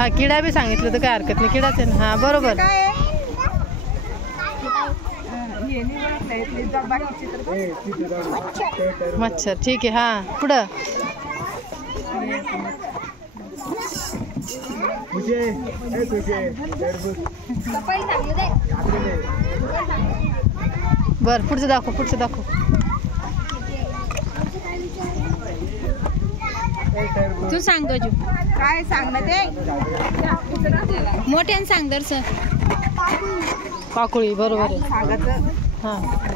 हा किडा बी सांगितलं तर काय हरकत नाही, किडाच आहे ना. हा बरोबर. मच्छर ठीक आहे. हा पुढं बर पुढचं दाखव, पुढचं दाखव. तू सांग गजू. काय सांगणं ते मोठ्यानं सांग दर्श. पाकुळी बरोबर आहे. हा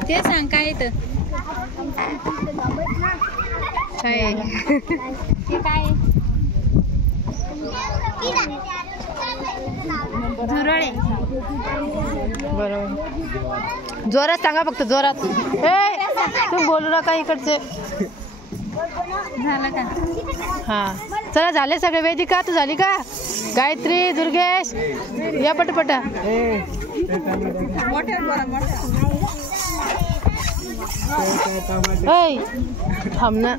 ते सांग काय येतं. काय ते काय झुरळे. बरोबर. जोरात सांगा फक्त, जोरात. ए तुम्ही बोलू नका इकडचे. झालं का? हा चला झाले सगळे. वेदिका तू झाली का? गायत्री, दुर्गेश या पटपटा. ऐ थांब ना.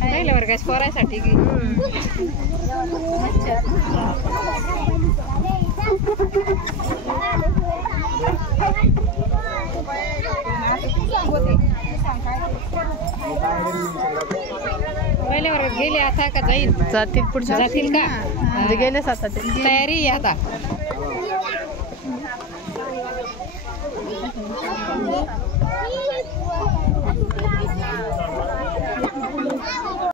पहिल्या वर्गात पोरासाठी पहिल्या वर्गात गेले आता का जाईल? जातील पुढच्या जातील का? म्हणजे गेलेच आता ते. तयारी आहे आता.